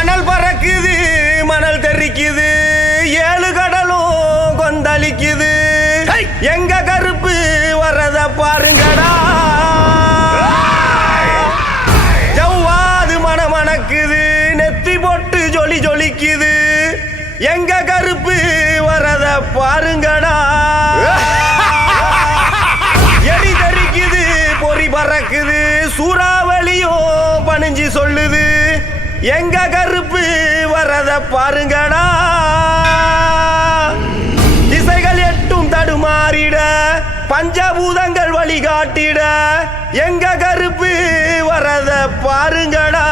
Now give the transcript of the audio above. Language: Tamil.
அனல் பறக்குது மணல் தெரிக்குது ஏழு கடலும் கொந்தளிக்குது எங்க கருப்பு வரத பாருங்கடா ஜவ்வாது மணமணக்குது நெத்தி போட்டு ஜொலி ஜொலிக்குது எங்க கருப்பு வரத பாருங்கடா எரி தெரிக்குது பொறி பறக்குது சூறாவளியும் பணிஞ்சு சொல்லுது எங்க கருப்பு வரத பாருங்கடா திசைகள் எட்டும் தடுமாறிட பஞ்சபூதங்கள் வழிகாட்டிட எங்க கருப்பு வரத பாருங்கடா